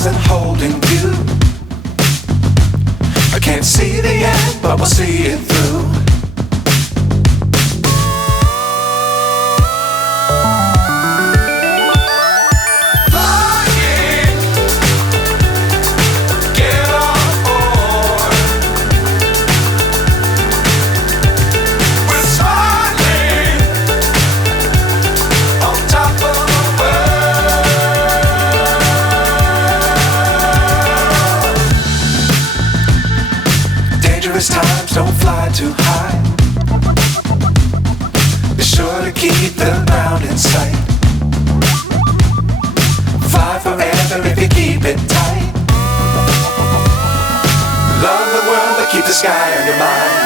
stars and holding you. I can't see the end, but we'll see it through. Times don't fly too high. Be sure to keep the ground in sight. Fly forever if you keep it tight. Love the world but keep the sky on your mind.